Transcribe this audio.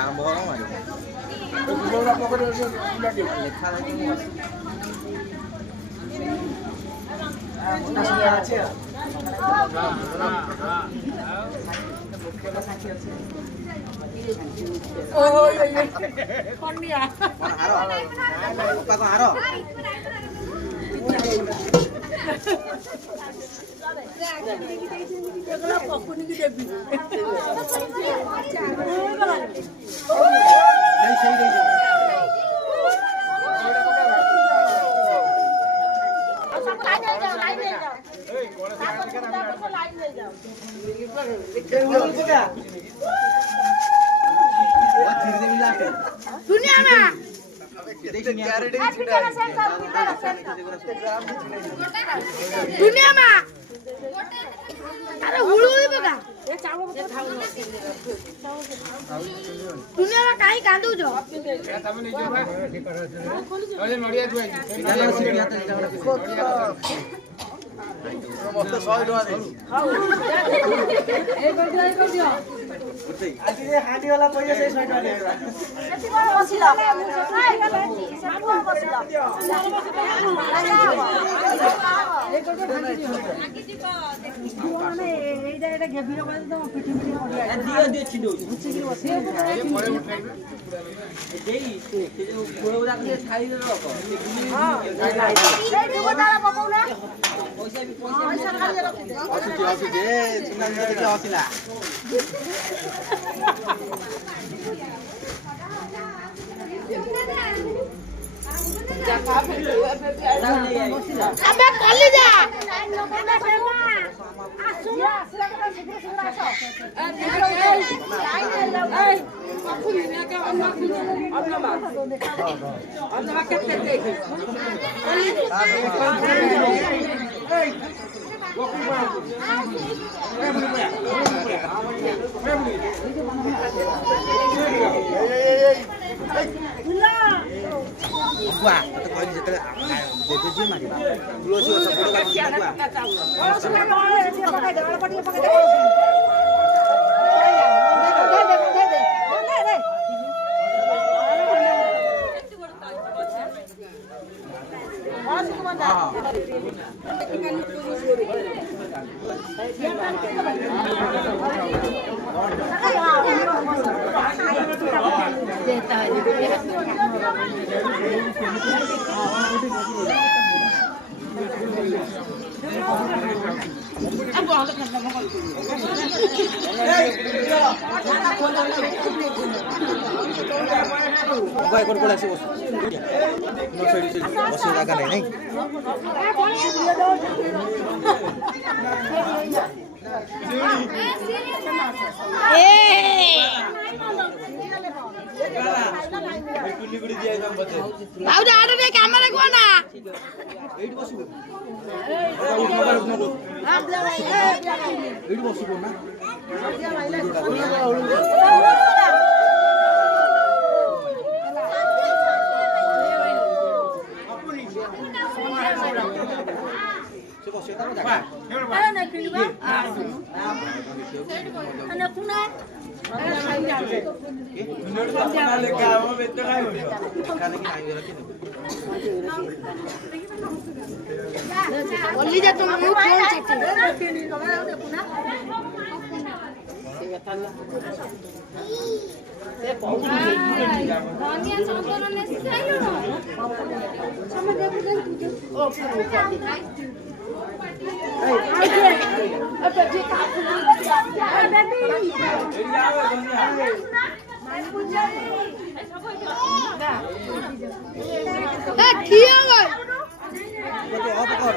ଆରମ୍ଭ ହବ ମାରିବ दुनिया में दुनिया में अरे हुलू ही बगा दुनिया में काई कांदू जो मस्त 100 टका दे आज ये हांडी वाला पैसा से 100 टका दे सेति वाला बसिला काय गले सेति वाला बसिला माने एइडा एटा घेबिरो करे त पिठी पिठी पडिया दियो दियो छिडो उचिगिरो बसे ए परे उठाइ देई से जो गोरा के खाइ रख हां एडी गोदाला पकाउला पैसा भी पैसा खाली रख आसी जे चिन्ना के आसीला अबे कल्ली जा बुआ त कहली जतले देबे जे मारी तुलसी सब फोटो काट देता है बुआ कोन कोला से बस नो सडी से बस जागा नहीं बाउजा आडे रे कैमरा को ना एडी बसु एडी बसु को ना से बस eta jaga अरे नहीं पिलवा अने कुना बोली जा तुम मुंह खोल अब कर